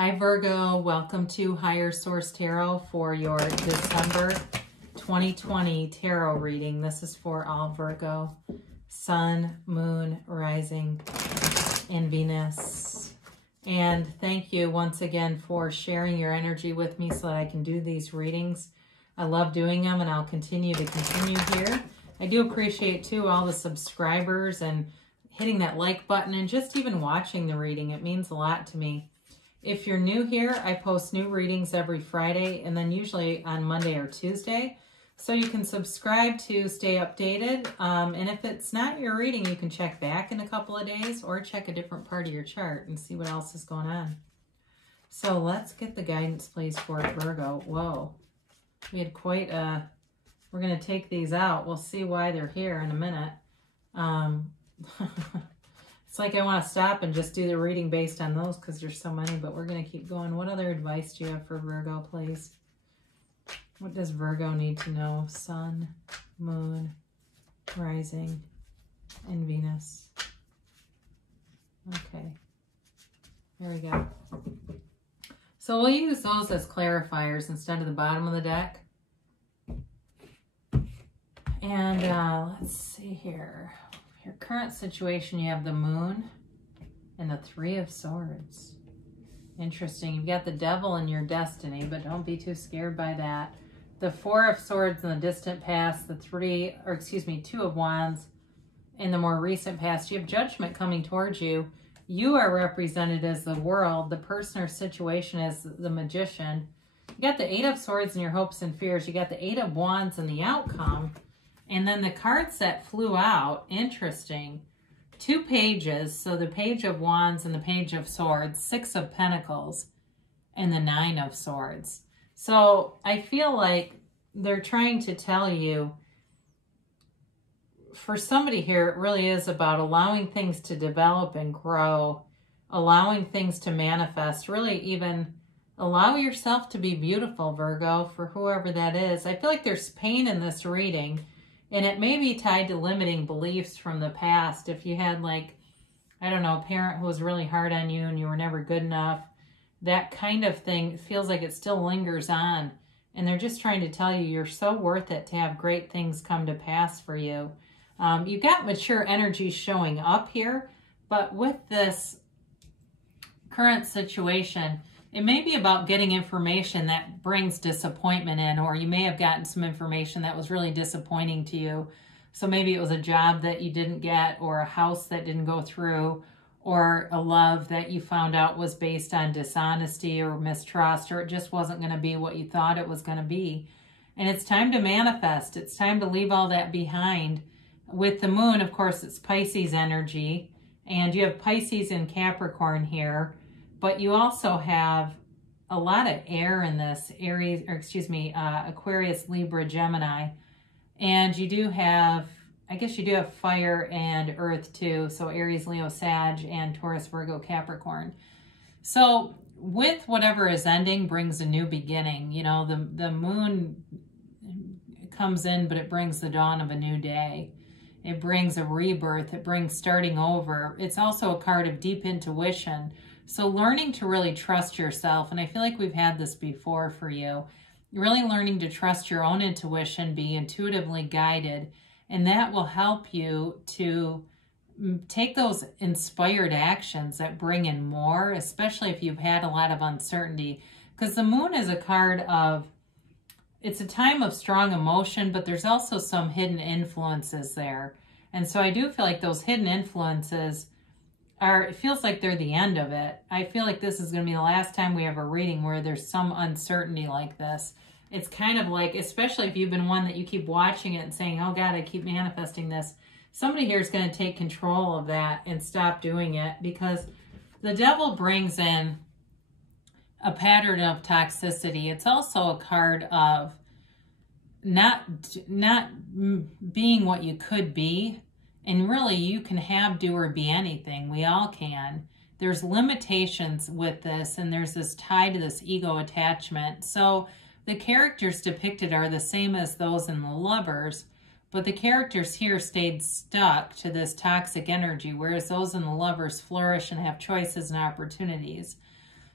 Hi Virgo, welcome to Higher Source Tarot for your December 2020 tarot reading. This is for all Virgo, Sun, Moon, Rising, and Venus. And thank you once again for sharing your energy with me so that I can do these readings. I love doing them and I'll continue here. I do appreciate too all the subscribers and hitting that like button and just even watching the reading. It means a lot to me. If you're new here, I post new readings every Friday and then usually on Monday or Tuesday. So you can subscribe to stay updated. And if it's not your reading, you can check back in a couple of days or check a different part of your chart and see what else is going on. So let's get the guidance, please, for Virgo. Whoa, we had quite a... We're going to take these out. We'll see why they're here in a minute. It's like I want to stop and just do the reading based on those because there's so many, but we're going to keep going. What other advice do you have for Virgo, please? What does Virgo need to know? Sun, Moon, Rising, and Venus. Okay. There we go. So we'll use those as clarifiers instead of the bottom of the deck. And let's see here. Your current situation, you have the Moon and the Three of Swords. Interesting. You've got the Devil in your destiny, but don't be too scared by that. The Four of Swords in the distant past, the Two of Wands in the more recent past. You have Judgment coming towards you. You are represented as the world. The person or situation as the Magician. You got the Eight of Swords in your hopes and fears. You got the Eight of Wands in the outcome. And then the cards that flew out, interesting, 2 pages. So the Page of Wands and the Page of Swords, 6 of Pentacles, and the 9 of Swords. So I feel like they're trying to tell you, for somebody here, it really is about allowing things to develop and grow, allowing things to manifest, really even allow yourself to be beautiful, Virgo, for whoever that is. I feel like there's pain in this reading. And it may be tied to limiting beliefs from the past. If you had, like, I don't know, a parent who was really hard on you and you were never good enough, that kind of thing feels like it still lingers on. And they're just trying to tell you you're so worth it to have great things come to pass for you. You've got mature energy showing up here, but with this current situation, it may be about getting information that brings disappointment in, or you may have gotten some information that was really disappointing to you. So maybe it was a job that you didn't get, or a house that didn't go through, or a love that you found out was based on dishonesty or mistrust, or it just wasn't going to be what you thought it was going to be. And it's time to manifest. It's time to leave all that behind. With the Moon, of course, it's Pisces energy, and you have Pisces and Capricorn here. But you also have a lot of air in this, Aquarius, Libra, Gemini. And you do have, I guess you do have fire and earth too. So Aries, Leo, Sag, and Taurus, Virgo, Capricorn. So with whatever is ending brings a new beginning. You know, the Moon comes in, but it brings the dawn of a new day. It brings a rebirth. It brings starting over. It's also a card of deep intuition. So learning to really trust yourself, and I feel like we've had this before for you, really learning to trust your own intuition, be intuitively guided, and that will help you to take those inspired actions that bring in more, especially if you've had a lot of uncertainty. Because the Moon is a card of, it's a time of strong emotion, but there's also some hidden influences there. And so I do feel like those hidden influences it feels like they're the end of it. I feel like this is going to be the last time we have a reading where there's some uncertainty like this. It's kind of like, especially if you've been one that you keep watching it and saying, oh God, I keep manifesting this. Somebody here is going to take control of that and stop doing it, because the Devil brings in a pattern of toxicity. It's also a card of not being what you could be. And really, you can have, do, or be anything. We all can. There's limitations with this, and there's this tie to this ego attachment. So the characters depicted are the same as those in the Lovers, but the characters here stayed stuck to this toxic energy, whereas those in the Lovers flourish and have choices and opportunities.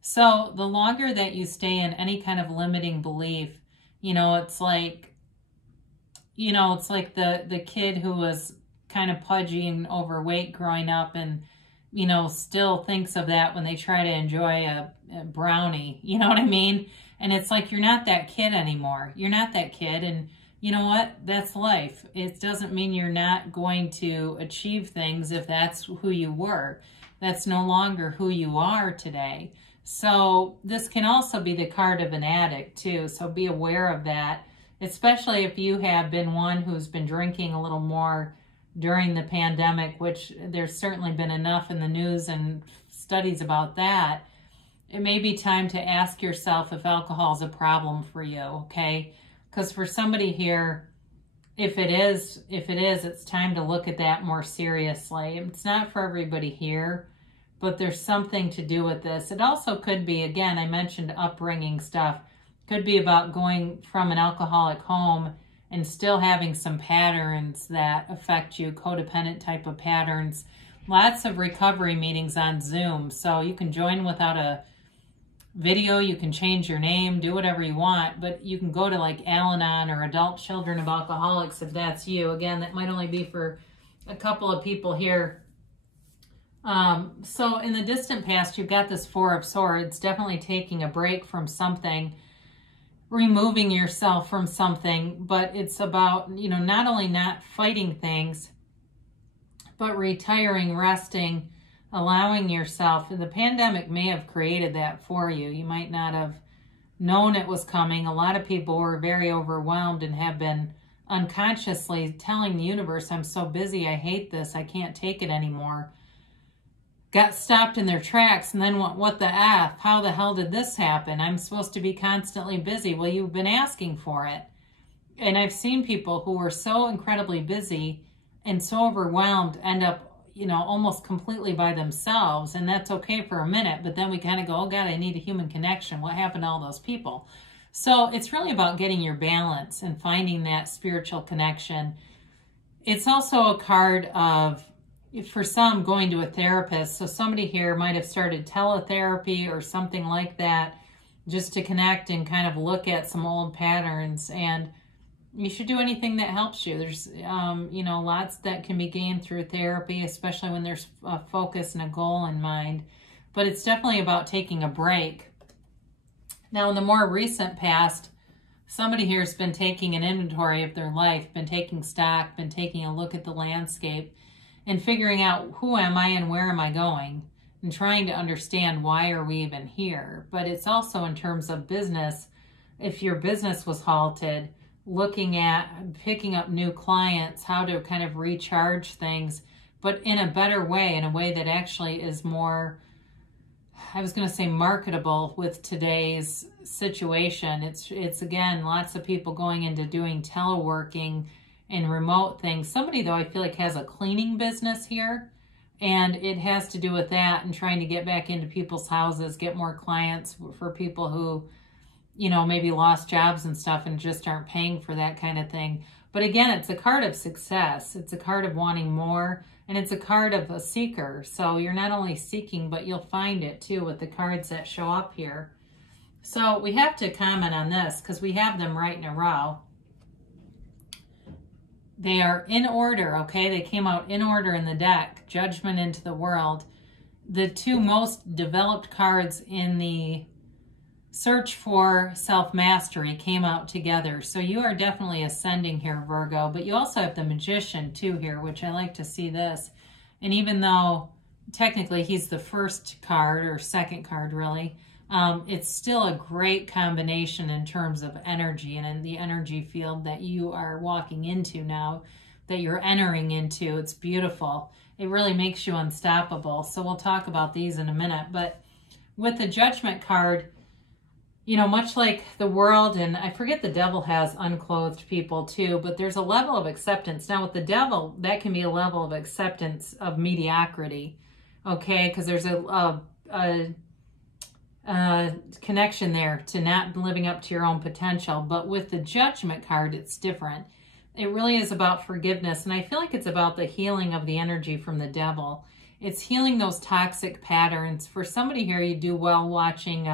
So the longer that you stay in any kind of limiting belief, it's like, the kid who was kind of pudgy and overweight growing up and, still thinks of that when they try to enjoy a brownie, you know what I mean? And it's like, you're not that kid anymore. You're not that kid. And you know what? That's life. It doesn't mean you're not going to achieve things if that's who you were. That's no longer who you are today. So this can also be the card of an addict too. So be aware of that, especially if you have been one who's been drinking a little more during the pandemic, which there's certainly been enough in the news and studies about that. It may be time to ask yourself if alcohol is a problem for you, okay? Because for somebody here, if it is, it's time to look at that more seriously. It's not for everybody here, but there's something to do with this. It also could be, again, I mentioned upbringing stuff, could be about going from an alcoholic home and still having some patterns that affect you, codependent type of patterns. Lots of recovery meetings on Zoom, so you can join without a video, you can change your name, do whatever you want, but you can go to like Al-Anon or Adult Children of Alcoholics if that's you. Again, that might only be for a couple of people here. So in the distant past, you've got this Four of Swords, definitely taking a break from something, removing yourself from something, but it's about, not only not fighting things, but retiring, resting, allowing yourself. The pandemic may have created that for you. You might not have known it was coming. A lot of people were very overwhelmed and have been unconsciously telling the universe, I'm so busy, I hate this, I can't take it anymore. Got stopped in their tracks and then went, what the F? How the hell did this happen? I'm supposed to be constantly busy. Well, you've been asking for it. And I've seen people who were so incredibly busy and so overwhelmed end up, almost completely by themselves. And that's okay for a minute, but then we kind of go, oh God, I need a human connection. What happened to all those people? So it's really about getting your balance and finding that spiritual connection. It's also a card of, for some, going to a therapist. So somebody here might have started teletherapy or something like that, just to connect and kind of look at some old patterns. And you should do anything that helps you. There's, lots that can be gained through therapy, especially when there's a focus and a goal in mind. But it's definitely about taking a break. Now, in the more recent past, somebody here has been taking an inventory of their life, been taking stock, been taking a look at the landscape, and figuring out who am I and where am I going, and trying to understand why are we even here. But it's also in terms of business. If your business was halted, looking at picking up new clients, how to kind of recharge things, but in a better way, in a way that actually is more, I was going to say marketable with today's situation. It's again, lots of people going into doing teleworking and remote things. Somebody, though, I feel like has a cleaning business here, and it has to do with that and trying to get back into people's houses, get more clients for people who, maybe lost jobs and stuff and just aren't paying for that kind of thing. But again, it's a card of success. It's a card of wanting more, and it's a card of a seeker. So you're not only seeking, but you'll find it too with the cards that show up here. So we have to comment on this because we have them right in a row. They are in order, okay? They came out in order in the deck. Judgment into the world. The two most developed cards in the search for self-mastery came out together. So you are definitely ascending here, Virgo. But you also have the Magician too here, which I like to see this. And even though technically he's the first card or second card really, it's still a great combination in terms of energy and in the energy field that you are walking into now, that you're entering into. It's beautiful. It really makes you unstoppable. So we'll talk about these in a minute. But with the Judgment card, much like the world, and I forget the devil has unclothed people too, but there's a level of acceptance. Now with the devil, that can be a level of acceptance of mediocrity, okay? Because there's a connection there to not living up to your own potential. But with the Judgment card, it's different. It really is about forgiveness, and I feel like it's about the healing of the energy from the devil. It's healing those toxic patterns. For somebody here, you do well watching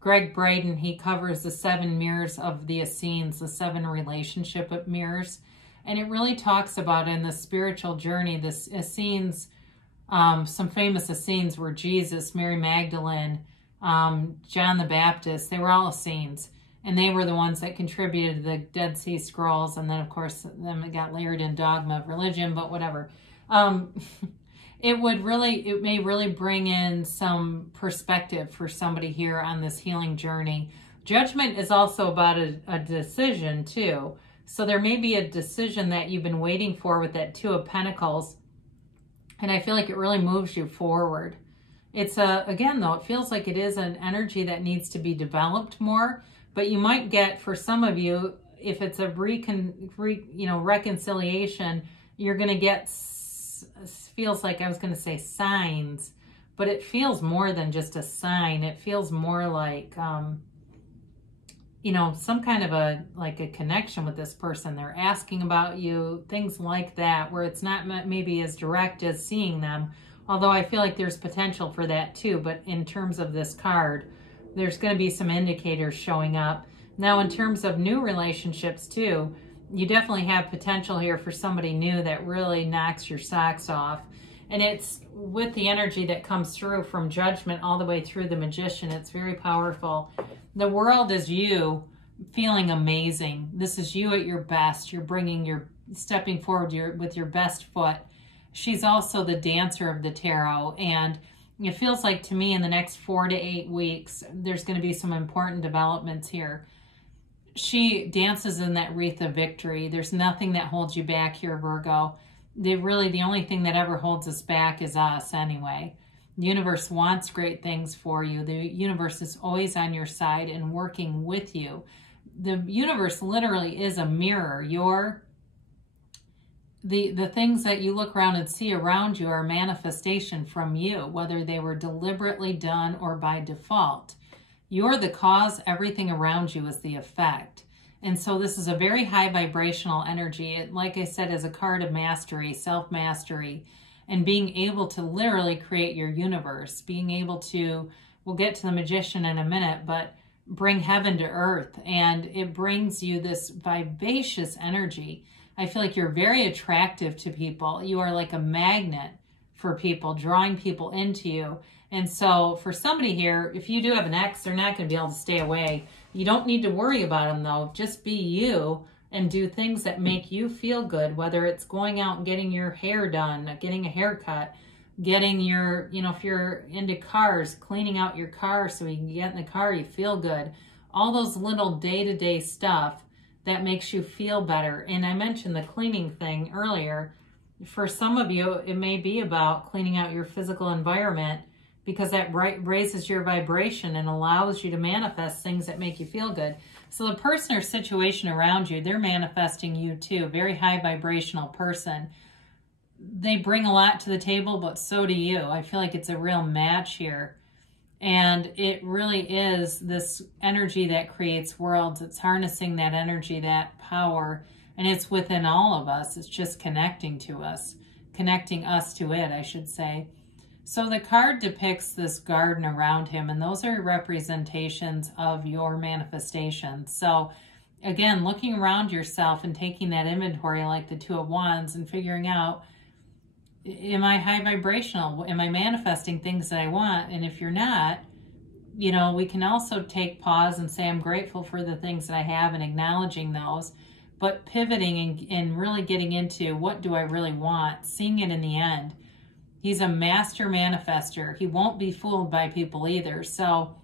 Greg Braden. He covers the 7 mirrors of the Essenes, the 7 relationship mirrors. And it really talks about in the spiritual journey, this Essenes, some famous Essenes were Jesus, Mary Magdalene, John the Baptist. They were all Essenes. And they were the ones that contributed to the Dead Sea Scrolls. And then, of course, then it got layered in dogma of religion, but whatever. It may really bring in some perspective for somebody here on this healing journey. Judgment is also about a decision too. So there may be a decision that you've been waiting for with that 2 of Pentacles. And I feel like it really moves you forward. It's again though, it feels like it is an energy that needs to be developed more, but you might get, for some of you, if it's a reconciliation, you're going to get, feels like, I was going to say signs, but it feels more than just a sign. It feels more like, some kind of a connection with this person. They're asking about you, things like that, where it's not maybe as direct as seeing them, although I feel like there's potential for that too. But in terms of this card, there's going to be some indicators showing up. Now, in terms of new relationships too, you definitely have potential here for somebody new that really knocks your socks off. And it's with the energy that comes through from Judgment all the way through the Magician. It's very powerful. The World is you feeling amazing. This is you at your best. You're stepping forward with your best foot. She's also the Dancer of the Tarot. And it feels like to me in the next 4 to 8 weeks, there's going to be some important developments here. She dances in that wreath of victory. There's nothing that holds you back here, Virgo. The only thing that ever holds us back is us anyway. The universe wants great things for you. The universe is always on your side and working with you. The universe literally is a mirror. The things that you look around and see around you are a manifestation from you, whether they were deliberately done or by default. You're the cause, everything around you is the effect. And so this is a very high vibrational energy. It, like I said, is a card of mastery, self-mastery, and being able to literally create your universe, being able to, we'll get to the Magician in a minute, but bring heaven to earth. And it brings you this vivacious energy. I feel like you're very attractive to people. You are like a magnet for people, drawing people into you. And so for somebody here, if you do have an ex, they're not going to be able to stay away. You don't need to worry about them though. Just be you and do things that make you feel good, whether it's going out and getting your hair done, getting a haircut, getting your, if you're into cars, cleaning out your car so you can get in the car, you feel good. All those little day-to-day stuff that makes you feel better. And I mentioned the cleaning thing earlier. For some of you, it may be about cleaning out your physical environment, because that raises your vibration and allows you to manifest things that make you feel good. So the person or situation around you, they're manifesting you too. Very high vibrational person. They bring a lot to the table, but so do you. I feel like it's a real match here. And it really is this energy that creates worlds. It's harnessing that energy, that power, and it's within all of us. It's just connecting to us, connecting us to it, I should say. So the card depicts this garden around him, and those are representations of your manifestations. So again, looking around yourself and taking that inventory like the 2 of Wands and figuring out, am I high vibrational? Am I manifesting things that I want? And if you're not, we can also take pause and say, I'm grateful for the things that I have and acknowledging those, but pivoting and really getting into what do I really want, seeing it in the end. He's a master manifester. He won't be fooled by people either. So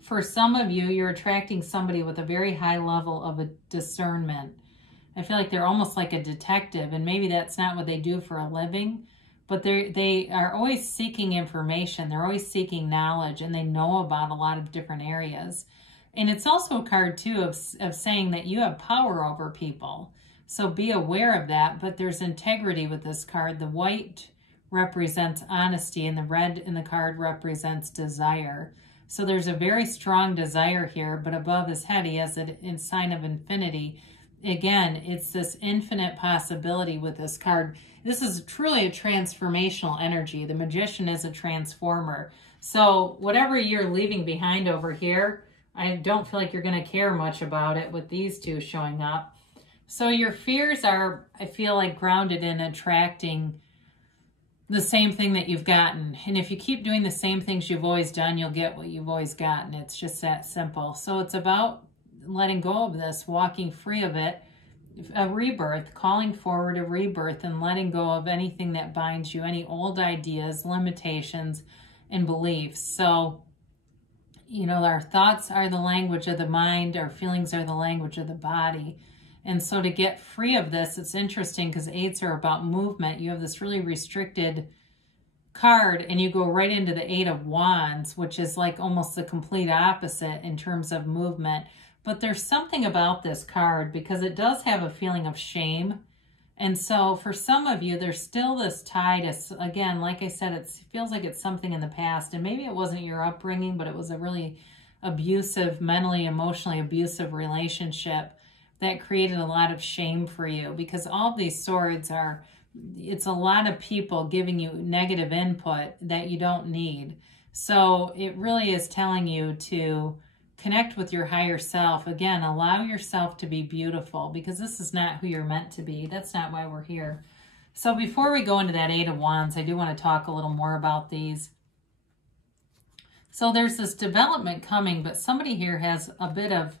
for some of you, you're attracting somebody with a very high level of a discernment. I feel like they're almost like a detective, and maybe that's not what they do for a living, but they are always seeking information. They're always seeking knowledge, and they know about a lot of different areas. And it's also a card too of saying that you have power over people. So be aware of that, but there's integrity with this card. The white represents honesty, and the red in the card represents desire. So there's a very strong desire here, but above his head he has a sign of infinity. again, it's this infinite possibility with this card. This is truly a transformational energy. The Magician is a transformer. So whatever you're leaving behind over here, I don't feel like you're going to care much about it with these two showing up. So your fears are, I feel like, grounded in attracting the same thing that you've gotten. And if you keep doing the same things you've always done, you'll get what you've always gotten. It's just that simple. So it's about letting go of this, walking free of it, a rebirth, calling forward a rebirth, and letting go of anything that binds you, any old ideas, limitations, and beliefs. So, you know, our thoughts are the language of the mind, our feelings are the language of the body. And so to get free of this, it's interesting because 8s are about movement. You have this really restricted card and you go right into the 8 of Wands, which is like almost the complete opposite in terms of movement. But there's something about this card because it does have a feeling of shame. And so for some of you, there's still this tie to, again, like I said, it feels like it's something in the past. And maybe it wasn't your upbringing, but it was a really abusive, mentally, emotionally abusive relationship that created a lot of shame for you, because all of these swords are, it's a lot of people giving you negative input that you don't need. So it really is telling you to connect with your higher self. Again, allow yourself to be beautiful, because this is not who you're meant to be. That's not why we're here. So before we go into that 8 of Wands, I do want to talk a little more about these. So there's this development coming, but somebody here has a bit of,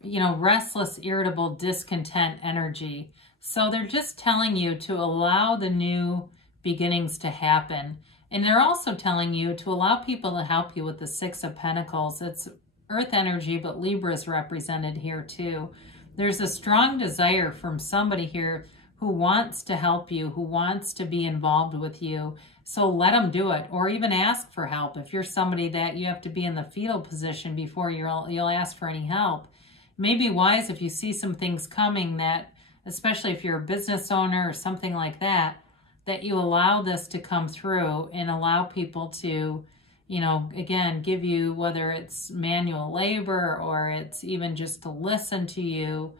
you know, restless, irritable, discontent energy. So they're just telling you to allow the new beginnings to happen. And they're also telling you to allow people to help you with the 6 of Pentacles. It's Earth energy, but Libra is represented here too. There's a strong desire from somebody here who wants to help you, who wants to be involved with you. So let them do it, or even ask for help. If you're somebody that you have to be in the fetal position before you'll ask for any help. It may be wise if you see some things coming that, especially if you're a business owner or something like that, that you allow this to come through and allow people to, you know, again, give you, whether it's manual labor or it's even just to listen to you,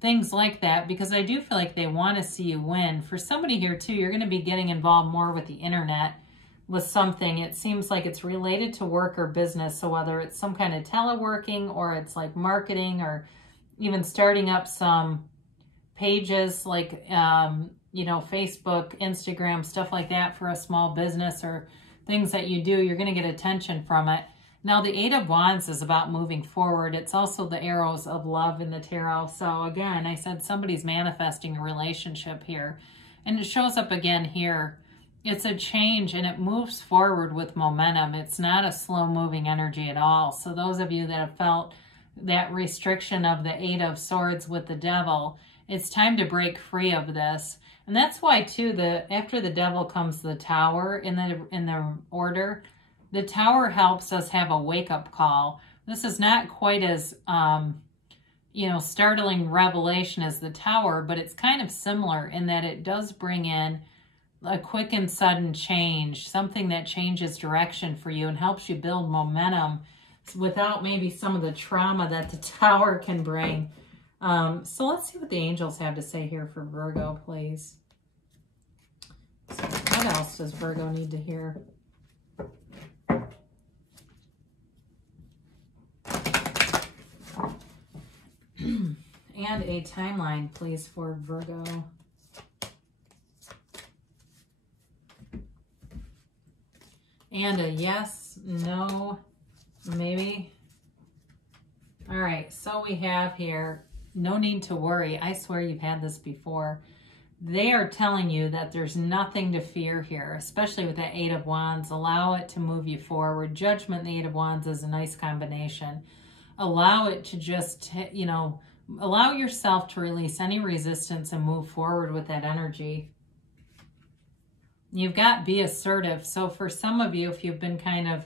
things like that, because I do feel like they want to see you win. For somebody here too, you're going to be getting involved more with the internet with something. It seems like it's related to work or business. So whether it's some kind of teleworking or it's like marketing or even starting up some pages like, you know, Facebook, Instagram, stuff like that for a small business or things that you do, you're going to get attention from it. Now, the 8 of Wands is about moving forward. It's also the arrows of love in the tarot. So again, I said somebody's manifesting a relationship here. And it shows up again here. It's a change and it moves forward with momentum. It's not a slow-moving energy at all. So those of you that have felt that restriction of the 8 of Swords with the Devil, it's time to break free of this. And that's why, too, after the Devil comes the Tower in the order. The Tower helps us have a wake-up call. This is not quite as, you know, startling revelation as the Tower, but it's kind of similar in that it does bring in a quick and sudden change, something that changes direction for you and helps you build momentum without maybe some of the trauma that the Tower can bring. So let's see what the angels have to say here for Virgo, please. So what else does Virgo need to hear? And a timeline, please, for Virgo. And a yes, no, maybe. All right, so we have here, no need to worry. I swear you've had this before. They are telling you that there's nothing to fear here, especially with that 8 of Wands. Allow it to move you forward. Judgment and the 8 of Wands is a nice combination. Allow it to just, you know, allow yourself to release any resistance and move forward with that energy. You've got be assertive. So for some of you, if you've been kind of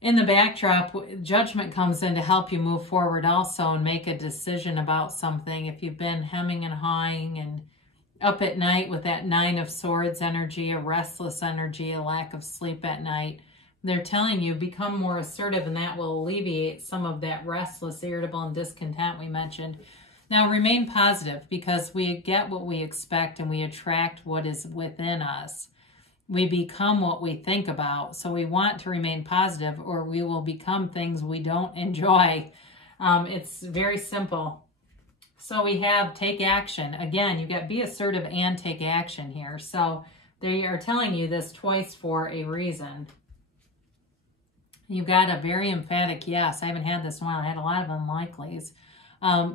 in the backdrop, Judgment comes in to help you move forward also and make a decision about something. If you've been hemming and hawing and up at night with that 9 of Swords energy, a restless energy, a lack of sleep at night, they're telling you become more assertive, and that will alleviate some of that restless, irritable, and discontent we mentioned. Now remain positive, because we get what we expect and we attract what is within us. We become what we think about. So we want to remain positive, or we will become things we don't enjoy. It's very simple. So we have take action. Again, you got be assertive and take action here. So they are telling you this twice for a reason. You've got a very emphatic yes. I haven't had this one. I had a lot of unlikelies.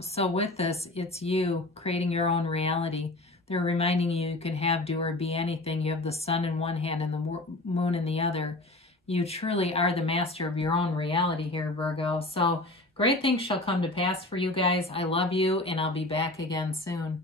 So with this, it's you creating your own reality. They're reminding you can have, do, or be anything. You have the sun in one hand and the moon in the other. You truly are the master of your own reality here, Virgo. So great things shall come to pass for you guys. I love you, and I'll be back again soon.